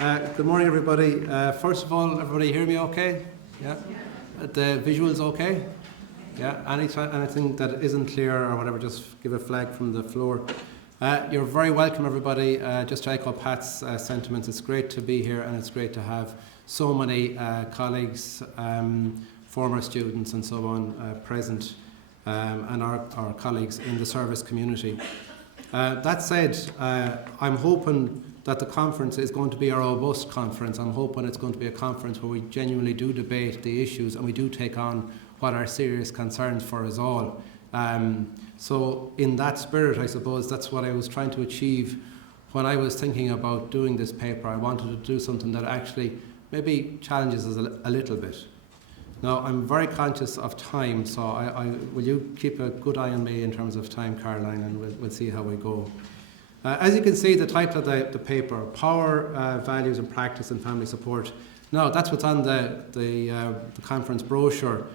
Good morning, everybody. First of all, everybody hear me okay? Yeah? The visuals okay? Yeah? Anything that isn't clear or whatever, just give a flag from the floor. You're very welcome, everybody. Just to echo Pat's sentiments, it's great to be here and it's great to have so many colleagues, former students and so on present, and our colleagues in the service community. That said, I'm hoping that the conference is going to be a robust conference. I'm hoping it's going to be a conference where we genuinely do debate the issues and we do take on what are serious concerns for us all. So in that spirit, I suppose that's what I was trying to achieve when I was thinking about doing this paper. I wanted to do something that actually maybe challenges us a little bit. Now, I'm very conscious of time, so will you keep a good eye on me in terms of time, Caroline, and we'll see how we go. As you can see, the title of the paper, Power, Values and Practice in Family Support. Now, that's what's on the conference brochure.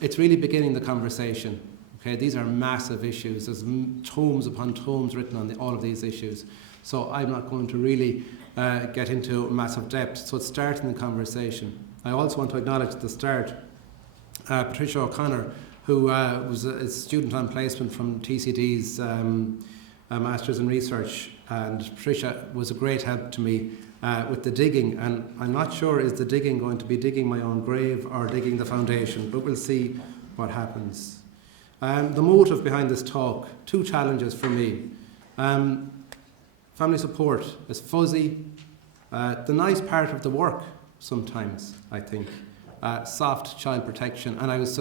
It's really beginning the conversation. Okay, these are massive issues. There's tomes upon tomes written on all of these issues. So I'm not going to really get into massive depth. So it's starting the conversation. I also want to acknowledge at the start Patricia O'Connor, who was a student on placement from TCD's Masters in Research, and Patricia was a great help to me with the digging, and I'm not sure is the digging going to be digging my own grave or digging the foundation, but we'll see what happens. The motive behind this talk, two challenges for me. Family support is fuzzy, the nice part of the work sometimes, I think, soft child protection, and I was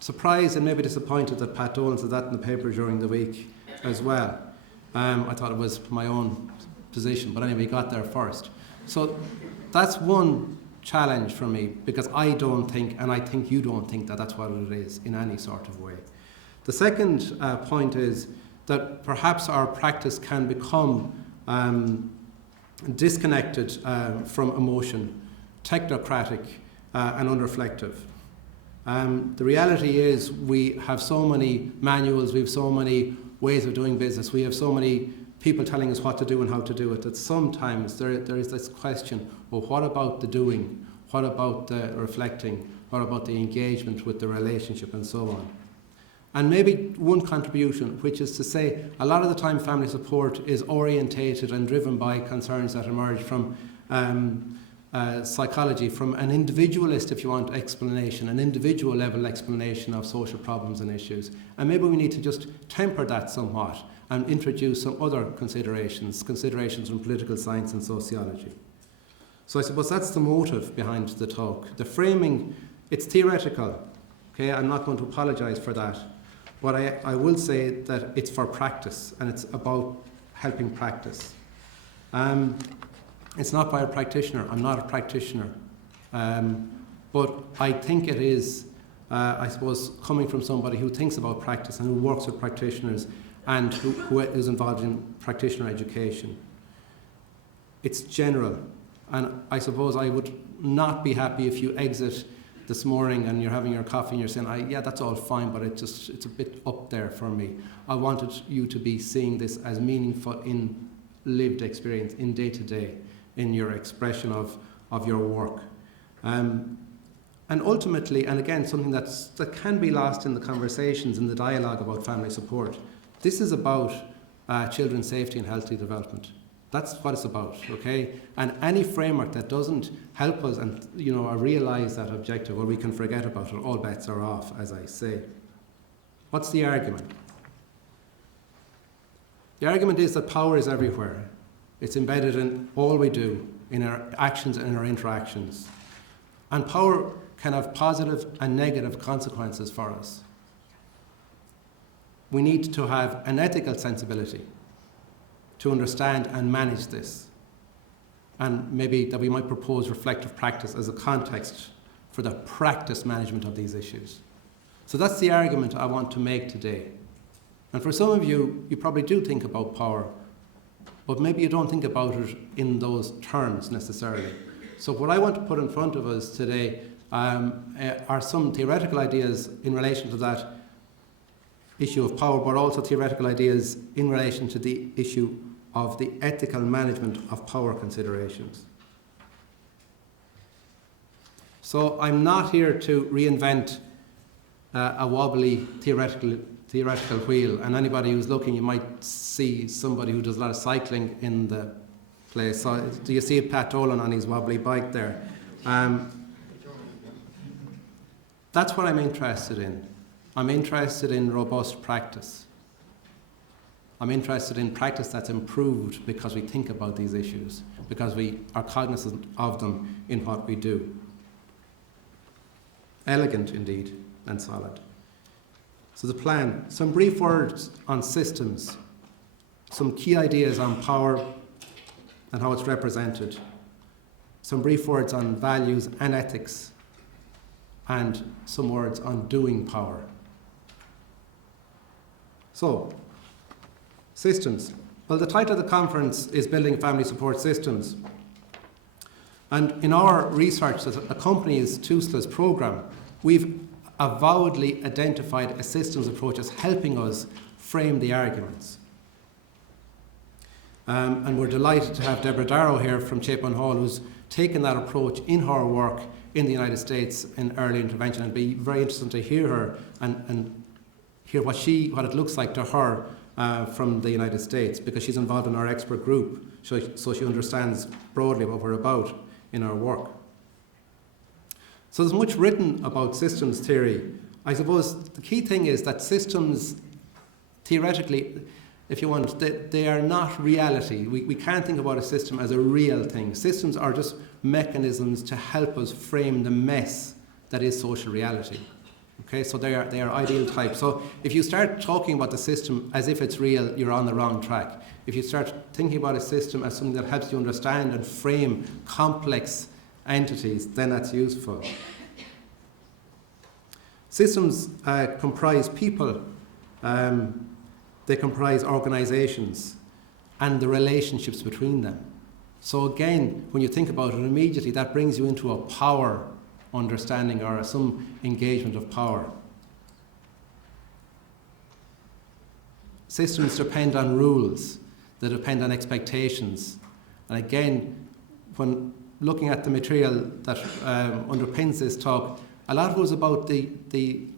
surprised and maybe disappointed that Pat Dolan said that in the paper during the week as well. I thought it was my own position, but anyway, he got there first. So that's one challenge for me, because I don't think, and I think you don't think, that that's what it is in any sort of way. The second point is that perhaps our practice can become disconnected from emotion, technocratic and unreflective. The reality is we have so many manuals, we have so many ways of doing business, we have so many people telling us what to do and how to do it, that sometimes there is this question, well, what about the doing? What about the reflecting? What about the engagement with the relationship and so on? And maybe one contribution, which is to say, a lot of the time family support is orientated and driven by concerns that emerge from psychology, from an individualist, if you want, explanation, an individual level explanation of social problems and issues. And maybe we need to just temper that somewhat and introduce some other considerations from political science and sociology. So I suppose that's the motive behind the talk. The framing, it's theoretical. Okay, I'm not going to apologise for that. But I will say that it's for practice, and it's about helping practice. It's not by a practitioner. I'm not a practitioner. But I think it is, I suppose, coming from somebody who thinks about practice and who works with practitioners and who is involved in practitioner education. It's general. And I suppose I would not be happy if you exit this morning and you're having your coffee and you're saying, yeah, that's all fine, but it's a bit up there for me. I wanted you to be seeing this as meaningful in lived experience, in day-to-day, in your expression of your work. And ultimately, and again, something that can be lost in the conversations, in the dialogue about family support, this is about children's safety and healthy development. That's what it's about, okay? And any framework that doesn't help us and realise that objective, or we can forget about it, all bets are off, as I say. What's the argument? The argument is that power is everywhere. It's embedded in all we do, in our actions and in our interactions. And power can have positive and negative consequences for us. We need to have an ethical sensibility to understand and manage this. And maybe that we might propose reflective practice as a context for the practice management of these issues. So that's the argument I want to make today. And for some of you, you probably do think about power, but maybe you don't think about it in those terms necessarily. So what I want to put in front of us today are some theoretical ideas in relation to that issue of power, but also theoretical ideas in relation to the issue of the ethical management of power considerations. So I'm not here to reinvent a wobbly theoretical wheel, and anybody who's looking, you might see somebody who does a lot of cycling in the place. So do you see Pat Dolan on his wobbly bike there? That's what I'm interested in. I'm interested in robust practice. I'm interested in practice that's improved because we think about these issues, because we are cognizant of them in what we do. Elegant indeed, and solid. So the plan, some brief words on systems, some key ideas on power and how it's represented, some brief words on values and ethics, and some words on doing power. So, systems. Well, the title of the conference is Building Family Support Systems. And in our research that accompanies TUSLA's programme, we've avowedly identified a systems approach as helping us frame the arguments. And we're delighted to have Deborah Darrow here from Chapin Hall, who's taken that approach in her work in the United States in early intervention. And it'd be very interesting to hear her and hear what it looks like to her from the United States, because she's involved in our expert group, so she understands broadly what we're about in our work. So there's much written about systems theory. I suppose the key thing is that systems, theoretically, if you want, they are not reality. We can't think about a system as a real thing. Systems are just mechanisms to help us frame the mess that is social reality. Okay, so they are ideal types. So if you start talking about the system as if it's real, you're on the wrong track. If you start thinking about a system as something that helps you understand and frame complex entities, then that's useful. Systems comprise people, they comprise organizations and the relationships between them. So again, when you think about it immediately, that brings you into a power understanding or some engagement of power. Systems depend on rules, they depend on expectations. And again, when looking at the material that underpins this talk, a lot of it was about the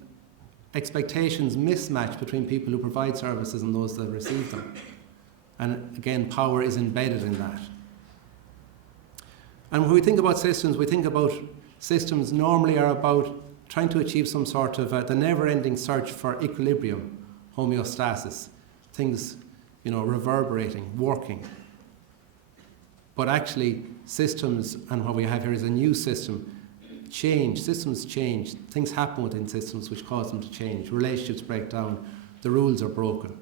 expectations mismatch between people who provide services and those that receive them. And again, power is embedded in that. And when we think about systems normally are about trying to achieve some sort of the never-ending search for equilibrium, homeostasis, things, reverberating, working. But actually, systems, and what we have here is a new system, systems change, things happen within systems which cause them to change, relationships break down, the rules are broken,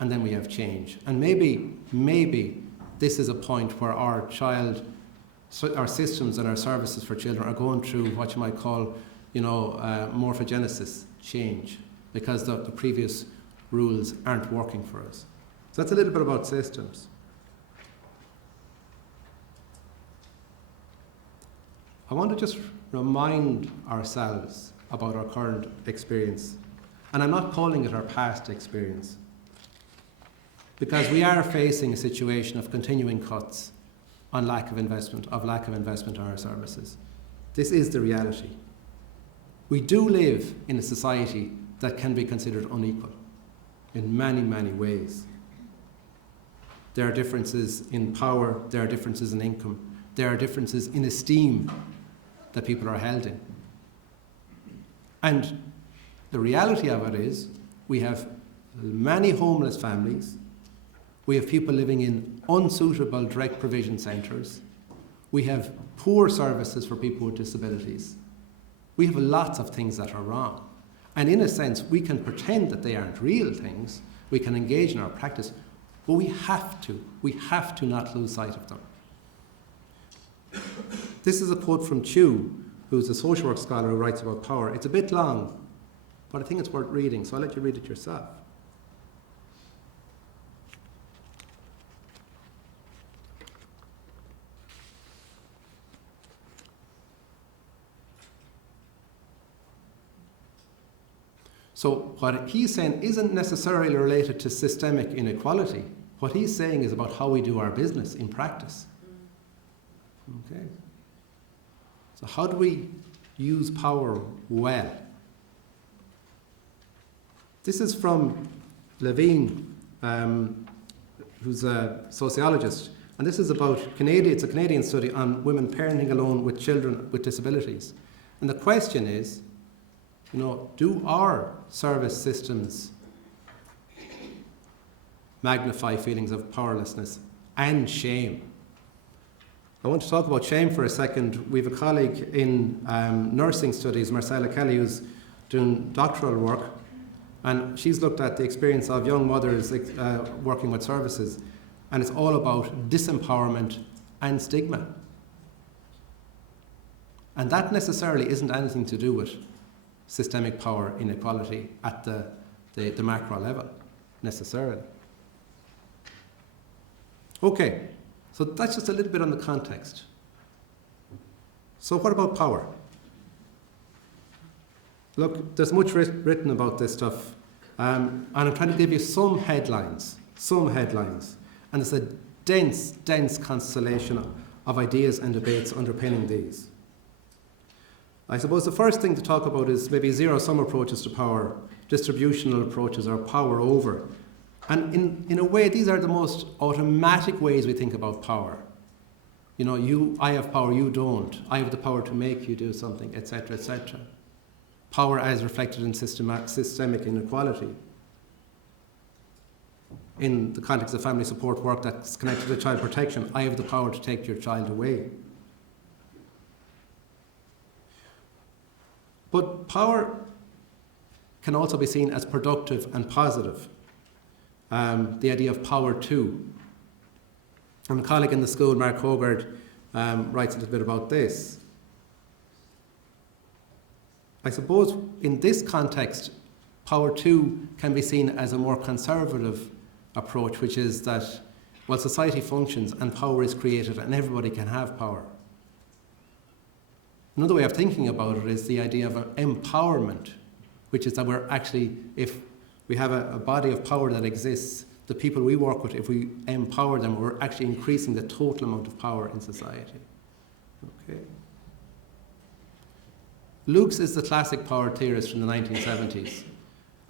and then we have change. And maybe this is a point where our systems and our services for children are going through what you might call, morphogenesis, change, because the previous rules aren't working for us. So that's a little bit about systems. I want to just remind ourselves about our current experience. And I'm not calling it our past experience, because we are facing a situation of continuing cuts on lack of investment in our services. This is the reality. We do live in a society that can be considered unequal in many, many ways. There are differences in power, there are differences in income, there are differences in esteem that people are held in. And the reality of it is we have many homeless families, we have people living in unsuitable direct provision centres, we have poor services for people with disabilities, we have lots of things that are wrong. And in a sense, we can pretend that they aren't real things, we can engage in our practice, but we have to not lose sight of them. This is a quote from Chu, who's a social work scholar who writes about power. It's a bit long, but I think it's worth reading, so I'll let you read it yourself. So what he's saying isn't necessarily related to systemic inequality. What he's saying is about how we do our business in practice. Okay? So how do we use power well? This is from Levine, who's a sociologist, and this is about it's a Canadian study on women parenting alone with children with disabilities. And the question is, do our service systems magnify feelings of powerlessness and shame? I want to talk about shame for a second. We have a colleague in nursing studies, Marcella Kelly, who's doing doctoral work, and she's looked at the experience of young mothers working with services, and it's all about disempowerment and stigma. And that necessarily isn't anything to do with systemic power inequality at the macro level, necessarily. Okay, so that's just a little bit on the context. So what about power? Look, there's much written about this stuff, and I'm trying to give you some headlines, and it's a dense constellation of ideas and debates underpinning these. I suppose the first thing to talk about is maybe zero-sum approaches to power, distributional approaches, or power over. And in a way, these are the most automatic ways we think about power. I have power, you don't. I have the power to make you do something, etc., etc. Power as reflected in systemic inequality. In the context of family support work that's connected to child protection, I have the power to take your child away. But power can also be seen as productive and positive. The idea of power to. And a colleague in the school, Mark Hogarth, writes a little bit about this. I suppose in this context, power to can be seen as a more conservative approach, which is that, society functions and power is created and everybody can have power. Another way of thinking about it is the idea of empowerment, which is that we're actually, if we have a body of power that exists, the people we work with, if we empower them, we're actually increasing the total amount of power in society. Okay. Luke's is the classic power theorist from the 1970s,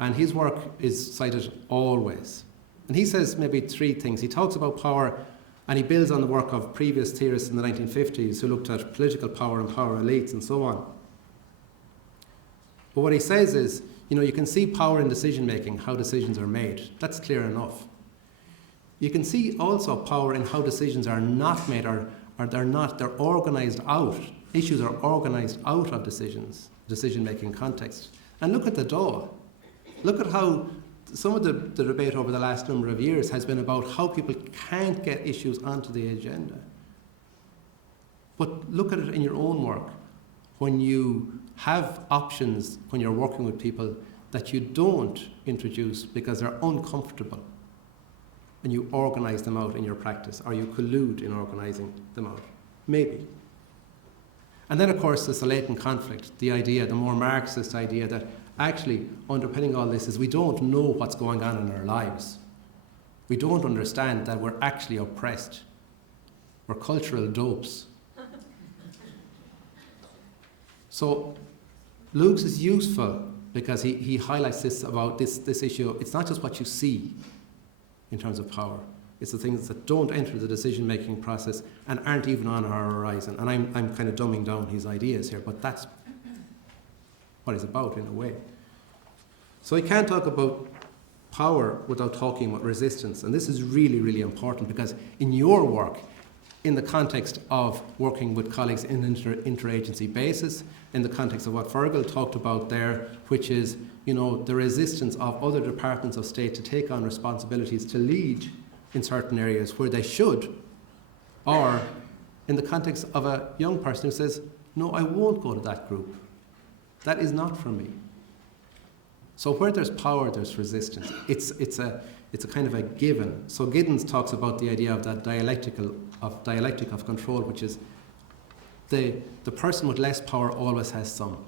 and his work is cited always. And he says maybe three things. He talks about power, and he builds on the work of previous theorists in the 1950s who looked at political power and power elites and so on. But what he says is, you can see power in decision making, how decisions are made. That's clear enough. You can see also power in how decisions are not made, or they're organised out. Issues are organised out of decision making context. And look at the DAW. Look at how some of the debate over the last number of years has been about how people can't get issues onto the agenda. But look at it in your own work. When you have options, when you're working with people that you don't introduce because they're uncomfortable, and you organise them out in your practice, or you collude in organising them out. Maybe. And then, of course, there's the latent conflict, the more Marxist idea that actually underpinning all this is we don't know what's going on in our lives. We don't understand that we're actually oppressed. We're cultural dopes. So Luke's is useful because he highlights this about this issue. It's not just what you see in terms of power. It's the things that don't enter the decision-making process and aren't even on our horizon. And I'm kind of dumbing down his ideas here, but that's what it's about in a way. So I can't talk about power without talking about resistance. And this is really, really important because in your work, in the context of working with colleagues in an interagency basis, in the context of what Fergal talked about there, which is, the resistance of other departments of state to take on responsibilities to lead in certain areas where they should, or in the context of a young person who says, no, I won't go to that group. That is not for me. So where there's power, there's resistance. It's a kind of a given. So Giddens talks about the idea of that dialectic of control, which is the person with less power always has some.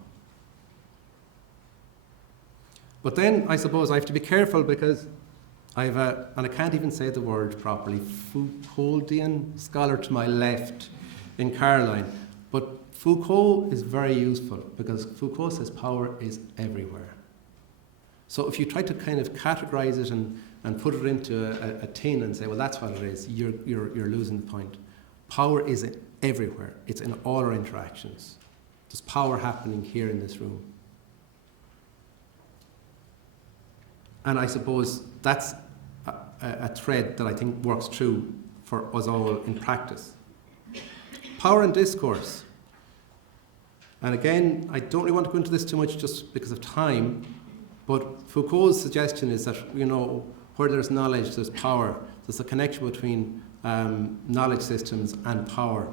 But then I suppose I have to be careful because and I can't even say the word properly, Foucauldian scholar to my left in Caroline. But Foucault is very useful because Foucault says power is everywhere. So if you try to kind of categorize it and put it into a tin and say, well, that's what it is, you're losing the point. Power is everywhere. It's in all our interactions. There's power happening here in this room. And I suppose that's a thread that I think works true for us all in practice. Power and discourse. And again, I don't really want to go into this too much just because of time, but Foucault's suggestion is that, where there's knowledge, there's power. There's a connection between knowledge systems and power.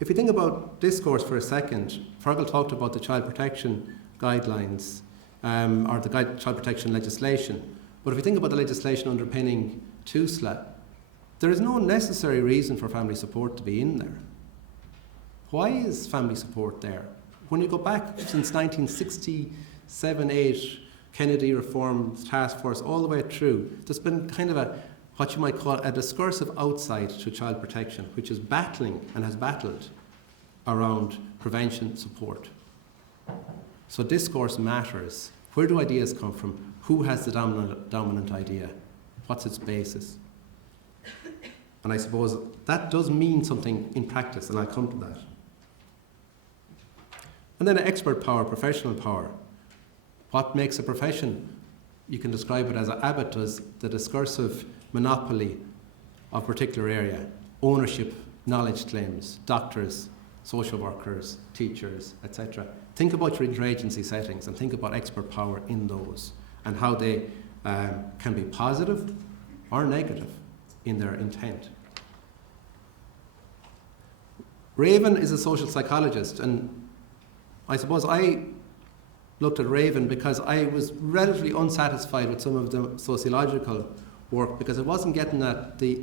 If you think about discourse for a second, Fergal talked about the child protection guidelines, or the child protection legislation. But if you think about the legislation underpinning TUSLA, there is no necessary reason for family support to be in there. Why is family support there? When you go back since 1967-8, Kennedy Reform Task Force, all the way through, there's been kind of what you might call a discursive outside to child protection, which is battling and has battled around prevention support. So discourse matters. Where do ideas come from? Who has the dominant idea? What's its basis? And I suppose that does mean something in practice, and I'll come to that. And then expert power, professional power. What makes a profession? You can describe it as Abbott does, the discursive monopoly of a particular area, ownership, knowledge claims, doctors, social workers, teachers, etc. Think about your interagency settings and think about expert power in those and how they can be positive or negative in their intent. Raven is a social psychologist, and I suppose I looked at Raven because I was relatively unsatisfied with some of the sociological work because it wasn't getting at the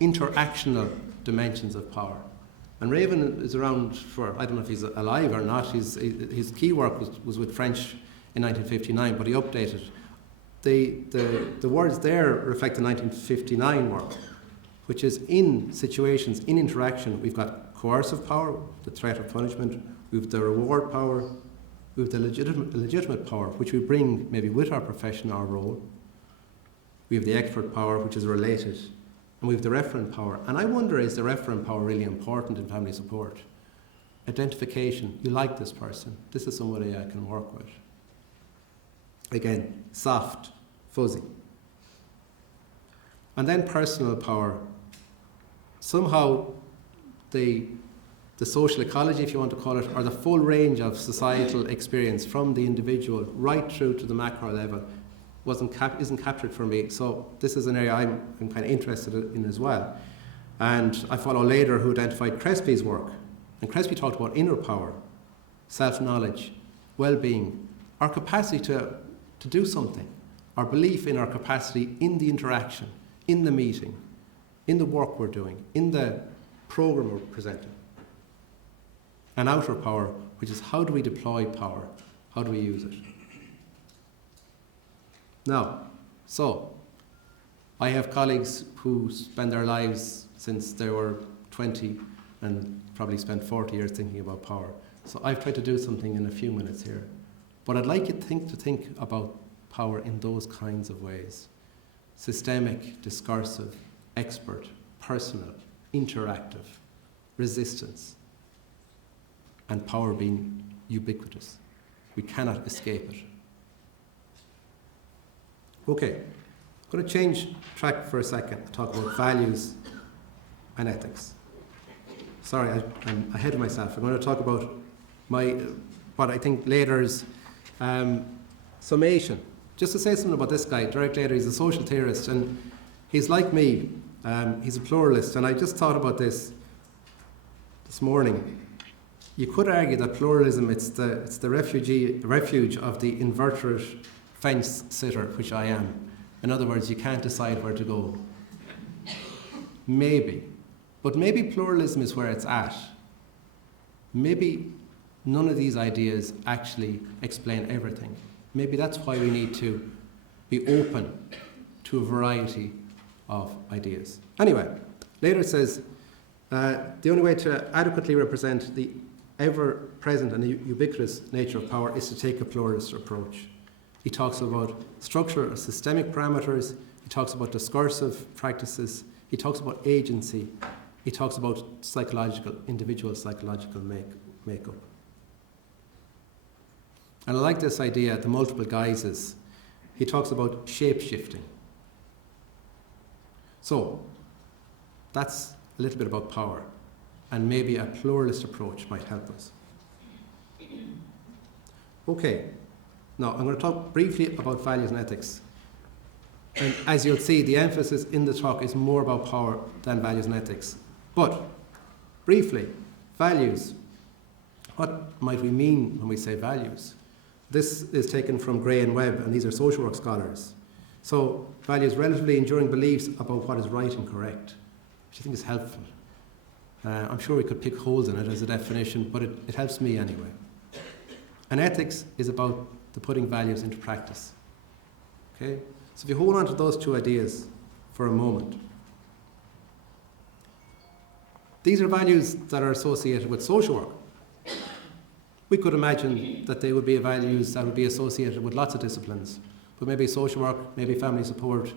interactional dimensions of power. And Raven is around for, I don't know if he's alive or not, his key work was with French in 1959, but he updated. The words there reflect the 1959 work, which is in situations, in interaction, we've got coercive power, the threat of punishment, we've the reward power, we've the legitimate power, which we bring maybe with our profession, our role. We have the expert power, which is related, and we have the referent power. And I wonder, is the referent power really important in family support? Identification, you like this person, this is somebody I can work with. Again, soft, fuzzy. And then personal power. Somehow the social ecology, if you want to call it, or the full range of societal experience from the individual right through to the macro level isn't captured for me. So this is an area I'm kind of interested in as well. And I follow later who identified Crespi's work. And Crespi talked about inner power, self-knowledge, well-being, our capacity to do something, our belief in our capacity in the interaction, in the meeting, in the work we're doing, in the program we're presenting. And outer power, which is how do we deploy power? How do we use it? Now, so, I have colleagues who spend their lives since they were 20 and probably spent 40 years thinking about power. So I've tried to do something in a few minutes here. But I'd like you to think about power in those kinds of ways. Systemic, discursive, expert, personal, interactive, resistance, and power being ubiquitous. We cannot escape it. Okay, I'm going to change track for a second and talk about values and ethics. Sorry, I'm ahead of myself. I'm going to talk about what I think later is summation. Just to say something about this guy, Derek Later, he's a social theorist, and he's like me. He's a pluralist, and I just thought about this morning. You could argue that pluralism, it's the refuge of the invertebrate fence sitter, which I am. In other words, you can't decide where to go. Maybe. But maybe pluralism is where it's at. Maybe none of these ideas actually explain everything. Maybe that's why we need to be open to a variety of ideas. Anyway, later it says, the only way to adequately represent the ever-present and ubiquitous nature of power is to take a pluralist approach. He talks about structure of systemic parameters, he talks about discursive practices, he talks about agency, he talks about individual psychological makeup. And I like this idea, the multiple guises. He talks about shape-shifting. So, that's a little bit about power, and maybe a pluralist approach might help us. Okay, now I'm going to talk briefly about values and ethics. And as you'll see, the emphasis in the talk is more about power than values and ethics. But, briefly, values. What might we mean when we say values? This is taken from Gray and Webb, and these are social work scholars. So, values, relatively enduring beliefs about what is right and correct, which I think is helpful. I'm sure we could pick holes in it as a definition, but it helps me anyway. And ethics is about the putting values into practice. Okay? So if you hold on to those two ideas for a moment. These are values that are associated with social work. We could imagine that they would be values that would be associated with lots of disciplines, but maybe social work, maybe family support,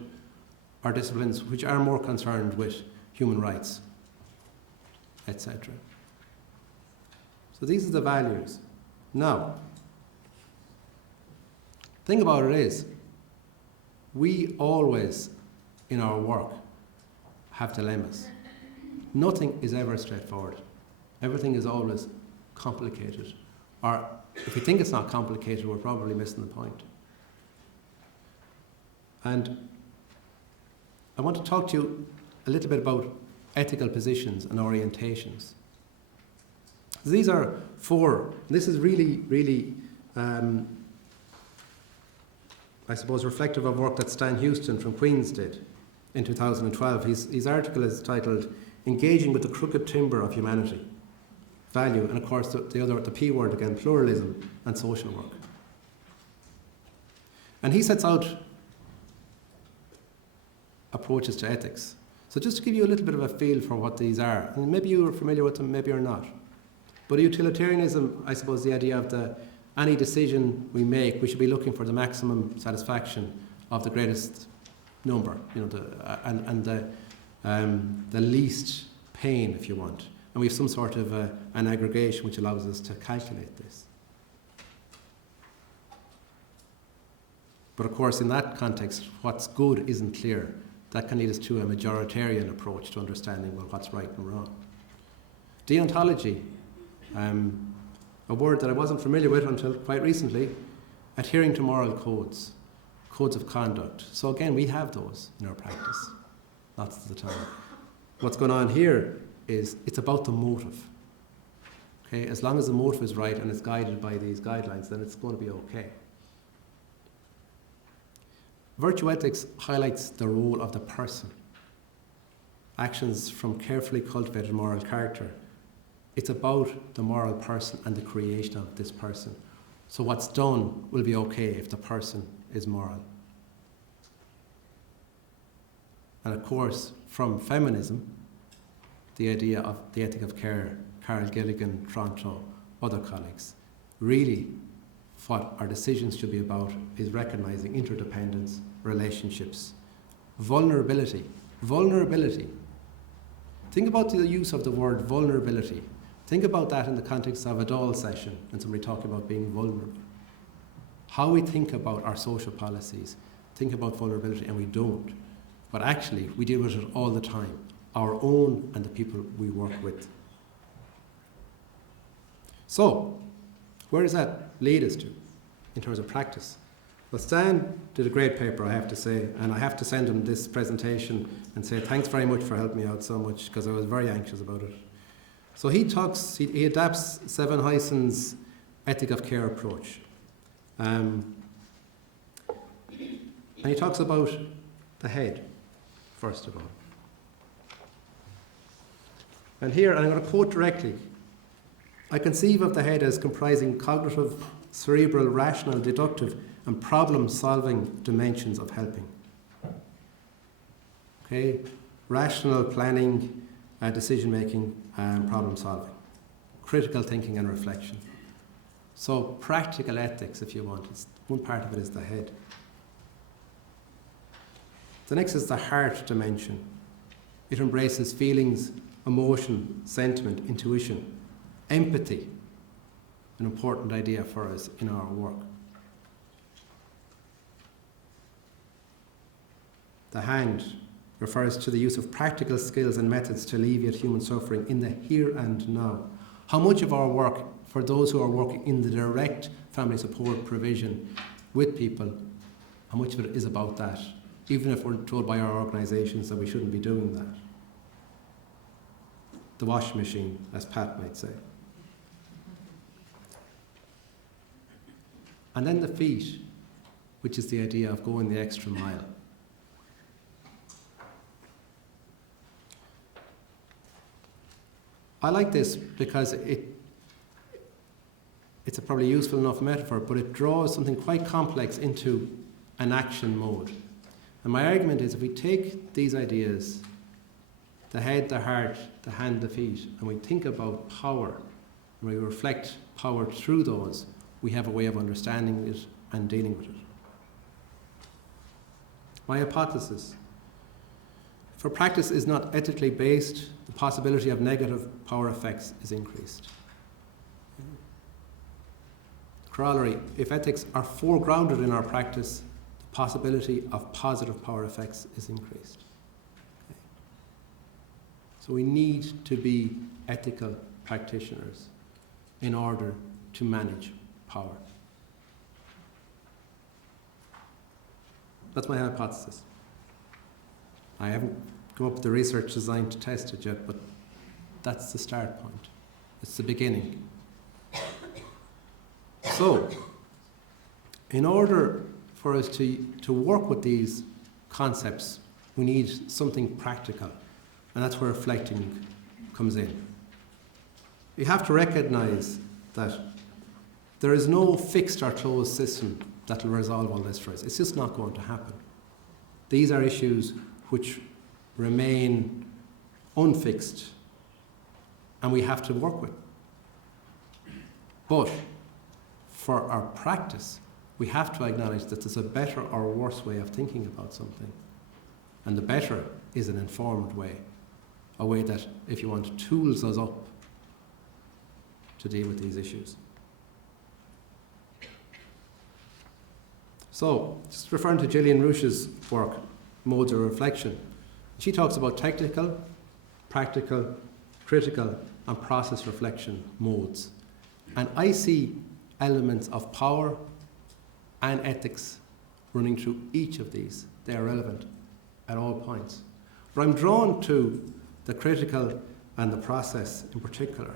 are disciplines which are more concerned with human rights, etc. So these are the values. Now, the thing about it is, we always, in our work, have dilemmas. Nothing is ever straightforward. Everything is always complicated. Or if we think it's not complicated, we're probably missing the point. And I want to talk to you a little bit about ethical positions and orientations. These are four. This is really, really, I suppose, reflective of work that Stan Houston from Queen's did in 2012. His article is titled Engaging with the Crooked Timber of Humanity, Value, and of course the P word again, pluralism and social work. And he sets out approaches to ethics. So just to give you a little bit of a feel for what these are, and maybe you are familiar with them, maybe you're not. But utilitarianism, I suppose, the idea of any decision we make, we should be looking for the maximum satisfaction of the greatest number, and the least pain, if you want. And we have some sort of an aggregation which allows us to calculate this. But of course, in that context, what's good isn't clear. That can lead us to a majoritarian approach to understanding, well, what's right and wrong. Deontology, a word that I wasn't familiar with until quite recently, adhering to moral codes, codes of conduct. So again, we have those in our practice, lots of the time. What's going on here is it's about the motive. Okay, as long as the motive is right and it's guided by these guidelines, then it's going to be okay. Virtue ethics highlights the role of the person. Actions from carefully cultivated moral character. It's about the moral person and the creation of this person. So what's done will be okay if the person is moral. And of course, from feminism, the idea of the ethic of care, Carol Gilligan, Toronto, other colleagues, really what our decisions should be about is recognizing interdependence, relationships, vulnerability. Vulnerability. Think about the use of the word vulnerability. Think about that in the context of a Dáil session and somebody talking about being vulnerable. How we think about our social policies, think about vulnerability, and we don't. But actually, we deal with it all the time, our own and the people we work with. So, where does that lead us to in terms of practice? Well, Stan did a great paper, I have to say, and I have to send him this presentation and say thanks very much for helping me out so much, because I was very anxious about it. So he adapts Seven Hyson's ethic of care approach. And he talks about the head, first of all. And here, and I'm going to quote directly, I conceive of the head as comprising cognitive, cerebral, rational, deductive, and problem-solving dimensions of helping. Okay, rational planning, decision making, and problem solving, critical thinking and reflection. So practical ethics, if you want, one part of it is the head. The next is the heart dimension. It embraces feelings, emotion, sentiment, intuition, empathy, an important idea for us in our work. The hand refers to the use of practical skills and methods to alleviate human suffering in the here and now. How much of our work, for those who are working in the direct family support provision with people, how much of it is about that? Even if we're told by our organisations that we shouldn't be doing that. The washing machine, as Pat might say. And then the feet, which is the idea of going the extra mile. I like this because it's a probably useful enough metaphor, but it draws something quite complex into an action mode. And my argument is if we take these ideas, the head, the heart, the hand, the feet, and we think about power, and we reflect power through those, we have a way of understanding it and dealing with it. My hypothesis. For practice is not ethically based, the possibility of negative power effects is increased. Corollary, if ethics are foregrounded in our practice, the possibility of positive power effects is increased. Okay. So we need to be ethical practitioners in order to manage power. That's my hypothesis. I haven't come up with the research designed to test it yet, but that's the start point. It's the beginning. So, in order for us to work with these concepts, we need something practical, and that's where reflecting comes in. You have to recognize that there is no fixed or closed system that will resolve all this for us. It's just not going to happen. These are issues which remain unfixed and we have to work with. But for our practice, we have to acknowledge that there's a better or worse way of thinking about something. And the better is an informed way, a way that, if you want, tools us up to deal with these issues. So, just referring to Gillian Rush's work, Modes of Reflection, she talks about technical, practical, critical, and process reflection modes. And I see elements of power and ethics running through each of these. They are relevant at all points. But I'm drawn to the critical and the process in particular.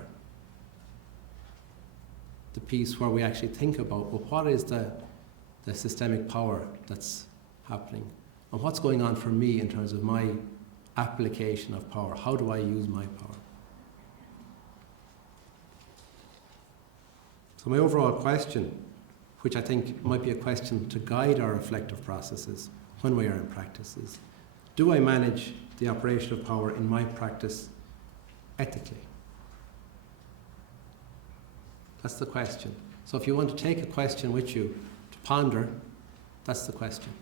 The piece where we actually think about, well, what is the systemic power that's happening? And what's going on for me in terms of my application of power? How do I use my power? So my overall question, which I think might be a question to guide our reflective processes when we are in practice, is, do I manage the operation of power in my practice ethically? That's the question. So if you want to take a question with you to ponder, that's the question.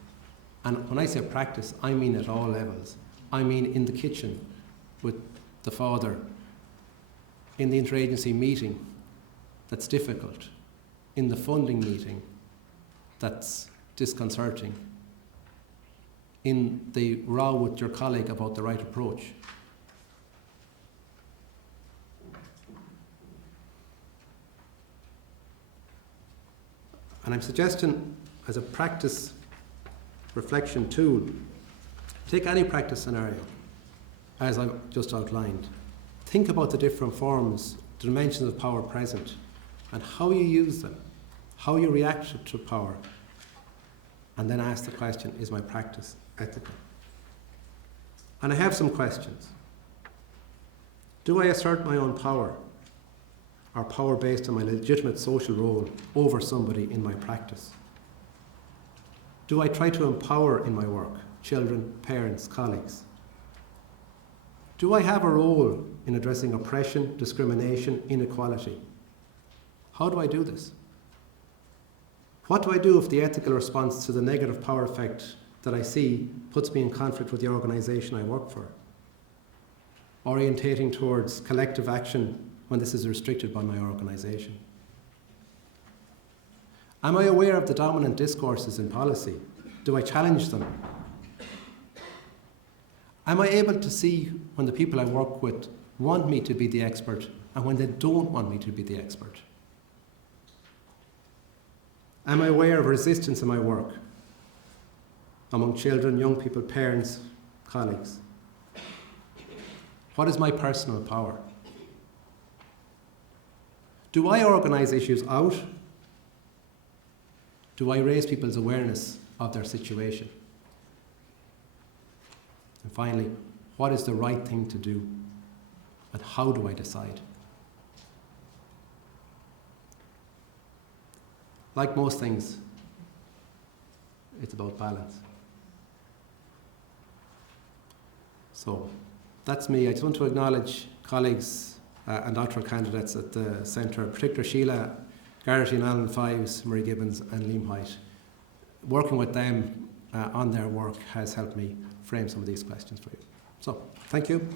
And when I say practice, I mean at all levels. I mean in the kitchen with the father, in the interagency meeting that's difficult, in the funding meeting that's disconcerting, in the row with your colleague about the right approach. And I'm suggesting, as a practice reflection tool, take any practice scenario, as I've just outlined. Think about the different forms, the dimensions of power present, and how you use them, how you react to power, and then ask the question, is my practice ethical? And I have some questions. Do I assert my own power, or power based on my legitimate social role, over somebody in my practice? Do I try to empower in my work, children, parents, colleagues? Do I have a role in addressing oppression, discrimination, inequality? How do I do this? What do I do if the ethical response to the negative power effect that I see puts me in conflict with the organisation I work for? Orientating towards collective action when this is restricted by my organisation? Am I aware of the dominant discourses in policy? Do I challenge them? Am I able to see when the people I work with want me to be the expert and when they don't want me to be the expert? Am I aware of resistance in my work among children, young people, parents, colleagues? What is my personal power? Do I organise issues out? Do I raise people's awareness of their situation? And finally, what is the right thing to do? And how do I decide? Like most things, it's about balance. So that's me. I just want to acknowledge colleagues and doctoral candidates at the centre, particularly Sheila Garrity and Alan Fives, Murray Gibbons and Liam White. Working with them on their work has helped me frame some of these questions for you. So, thank you.